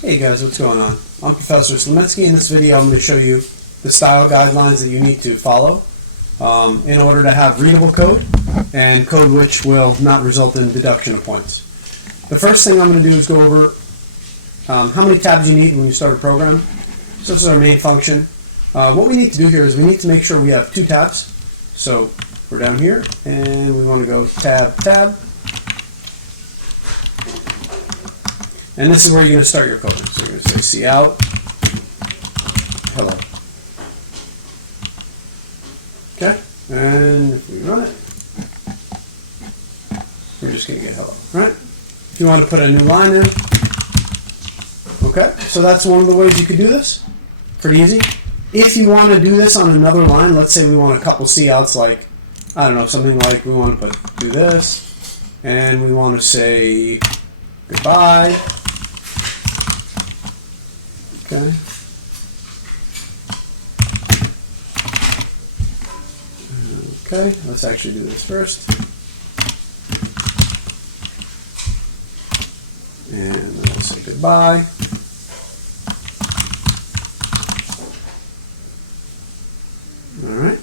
Hey guys, what's going on? I'm Professor Slemetsky. In this video I'm going to show you the style guidelines that you need to follow in order to have readable code and code which will not result in deduction of points. The first thing I'm going to do is go over how many tabs you need when you start a program. So this is our main function. What we need to do here is we need to make sure we have 2 tabs. So we're down here and we want to go tab, tab. And this is where you're going to start your code. So you're going to say cout, hello. Okay, and if we run it, we're just going to get hello, right? If you want to put a new line in, okay, so that's one of the ways you could do this. Pretty easy. If you want to do this on another line, let's say we want a couple couts, like, I don't know, something like we want to do this, and we want to say goodbye. Okay. Okay, let's actually do this first. And then we'll say goodbye. Alright.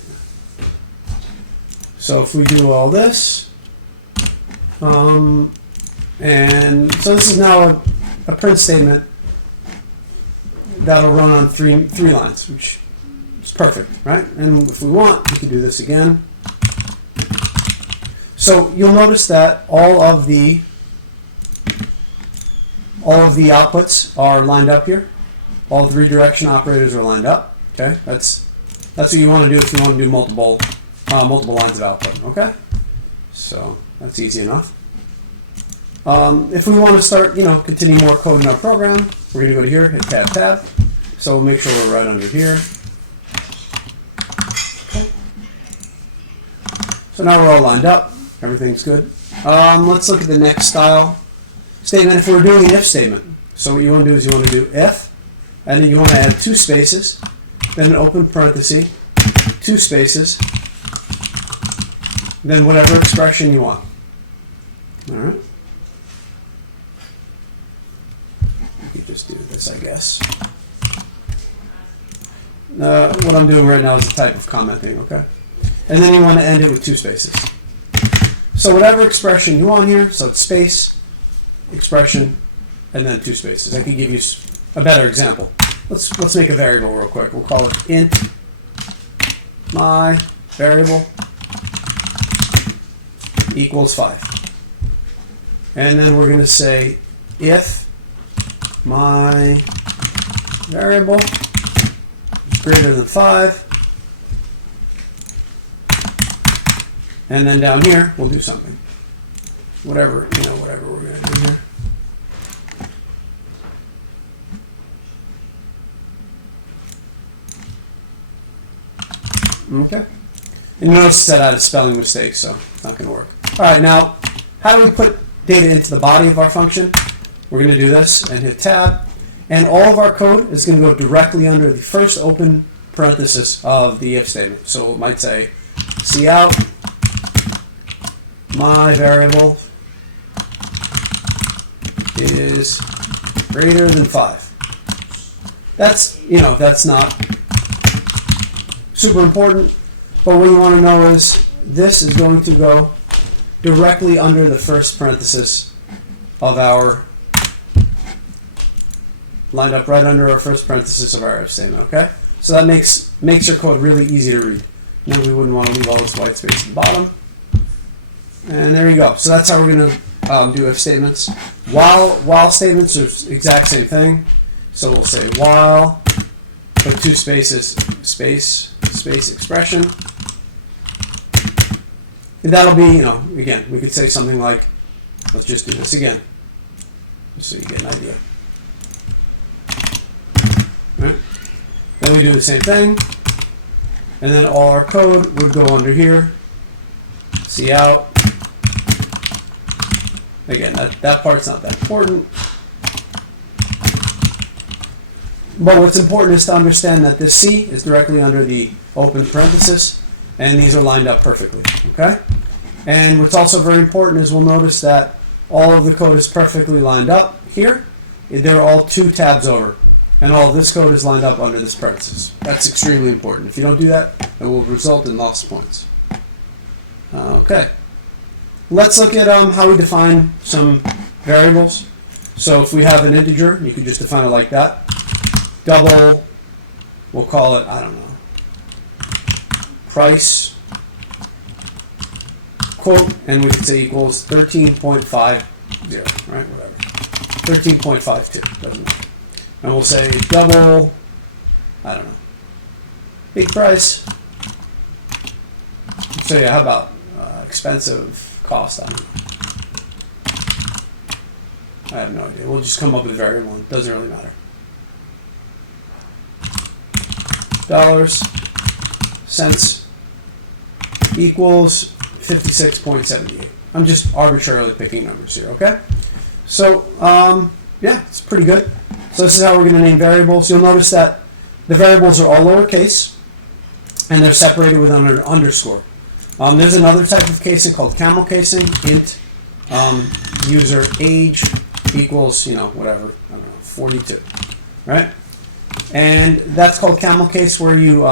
So if we do all this, and so this is now a print statement that'll run on three lines, which is perfect, right? And if we want, we can do this again. So you'll notice that all of the outputs are lined up here. All the redirection operators are lined up. Okay, that's what you want to do if you want to do multiple lines of output. Okay, so that's easy enough. If we want to start, continue more code in our program, we're going to go to here, hit tab, tab. So we'll make sure we're right under here. Okay. So now we're all lined up. Everything's good. Let's look at the next style statement. If we're doing an if statement, so what you want to do is you want to do if, and then you want to add 2 spaces, then an open parenthesis, 2 spaces, then whatever expression you want. All right. You could just do this, I guess. What I'm doing right now is a type of commenting, okay? And then you want to end it with 2 spaces. So whatever expression you want here, so it's space, expression, and then 2 spaces. I can give you a better example. Let's make a variable real quick. We'll call it int my variable equals 5. And then we're going to say if my variable is greater than 5, and then down here we'll do something. Whatever we're going to do here. Okay. And notice that I had a spelling mistake, so it's not going to work. All right, now, how do we put data into the body of our function? We're going to do this and hit tab, and all of our code is going to go directly under the first open parenthesis of the if statement. So it might say cout my variable is greater than 5. That's not super important, but what you want to know is this is going to go directly under the first parenthesis of our, lined up right under our first parenthesis of our if statement, okay? So that makes your code really easy to read. And then we wouldn't want to leave all this white space at the bottom. And there you go. So that's how we're going to do if statements. While statements are the exact same thing. So we'll say while, put 2 spaces, space expression. And that'll be, again, we could say something like, let's just do this again, just so you get an idea. Right? Then we do the same thing, and then all our code would go under here, cout. Again, that part's not that important. But what's important is to understand that this C is directly under the open parenthesis, and these are lined up perfectly, okay? And what's also very important is we'll notice that all of the code is perfectly lined up here, they're all 2 tabs over. And all of this code is lined up under this parenthesis. That's extremely important. If you don't do that, it will result in lost points. Okay. Let's look at how we define some variables. So if we have an integer, you could just define it like that. Double, we'll call it, I don't know, price, quote, and we could say equals 13.50, right? Whatever. 13.52, doesn't matter. And we'll say double, I don't know, big price. So yeah, how about expensive cost? I don't know. I have no idea. We'll just come up with a variable. It doesn't really matter. Dollars, cents, equals 56.78. I'm just arbitrarily picking numbers here, okay? So, yeah, it's pretty good. So this is how we're going to name variables. You'll notice that the variables are all lowercase, and they're separated with an underscore. There's another type of casing called camel casing. Int user age equals, whatever, I don't know, 42, right? And that's called camel case, where you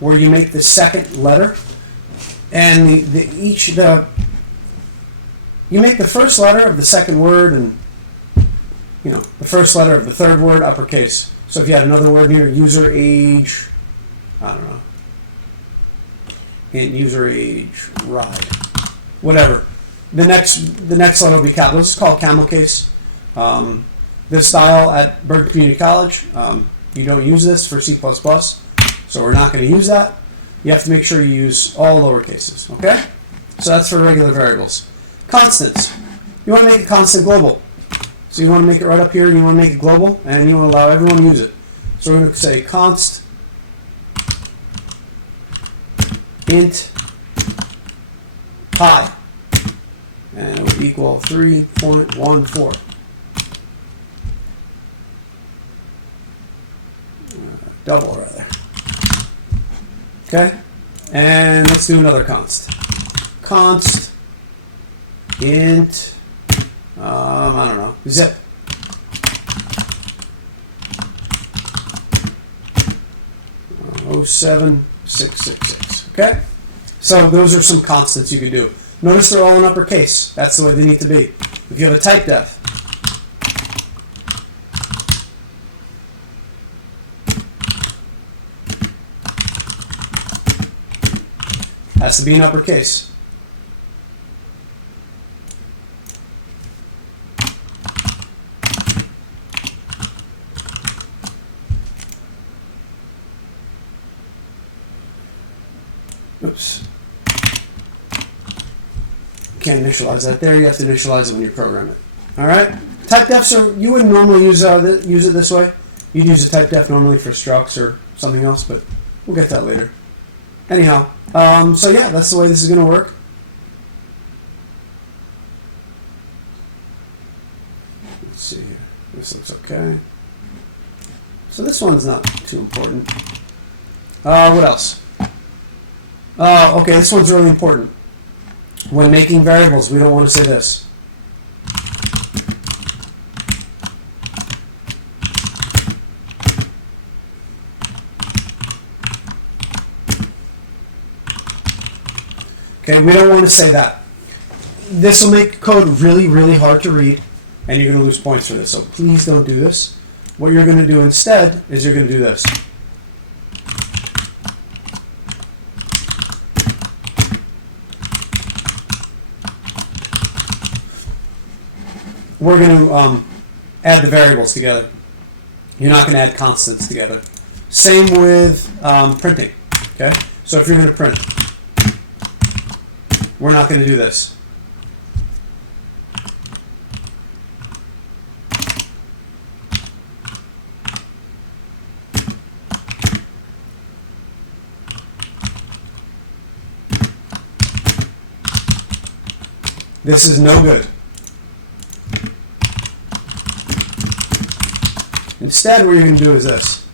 make the second letter, and you make the first letter of the second word, and the first letter of the third word uppercase. So if you had another word here, user age, I don't know, int user age ride, whatever. The next letter will be capital. This is called camel case. This style at Berkeley Community College, you don't use this for C++, so we're not going to use that. You have to make sure you use all lower cases, okay? So that's for regular variables. Constants. You want to make a constant global. So you want to make it right up here, and you want to make it global, and you want to allow everyone to use it. So we're going to say const int pi, and it would equal 3.14. Double, rather. Okay? And let's do another const. Const int, I don't know, zip. Oh, 07666. Okay? So those are some constants you can do. Notice they're all in uppercase. That's the way they need to be. If you have a type def, has to be in uppercase. Oops. Can't initialize that there. You have to initialize it when you program it. All right. Type defs are, you wouldn't normally use it this way. You'd use a type def normally for structs or something else, but we'll get that later. Anyhow, so yeah, that's the way this is going to work. Let's see here. This looks okay. So this one's not too important. What else? Okay, this one's really important. When making variables, we don't want to say this. Okay, we don't want to say that. This will make code really, really hard to read, and you're going to lose points for this. So please don't do this. What you're going to do instead is you're going to do this. We're going to add the variables together. You're not going to add constants together. Same with printing. Okay, so if you're going to print, we're not going to do this. This is no good. Instead, what you're going to do is this.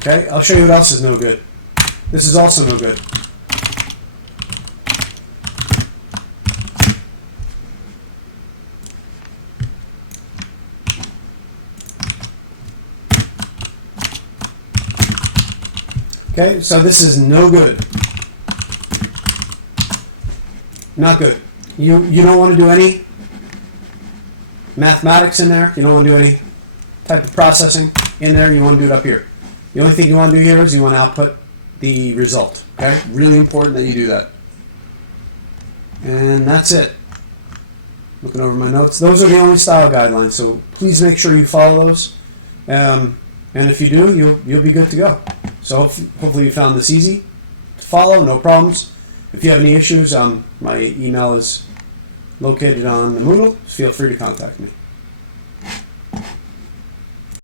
Okay, I'll show you what else is no good. This is also no good. Okay, so this is no good. Not good. You don't want to do any mathematics in there. You don't want to do any type of processing in there. You want to do it up here. The only thing you want to do here is you want to output the result. Okay, really important that you do that. And that's it. Looking over my notes. Those are the only style guidelines, so please make sure you follow those. And if you do, you'll be good to go. So hopefully you found this easy to follow, no problems. If you have any issues, my email is located on the Moodle. Feel free to contact me.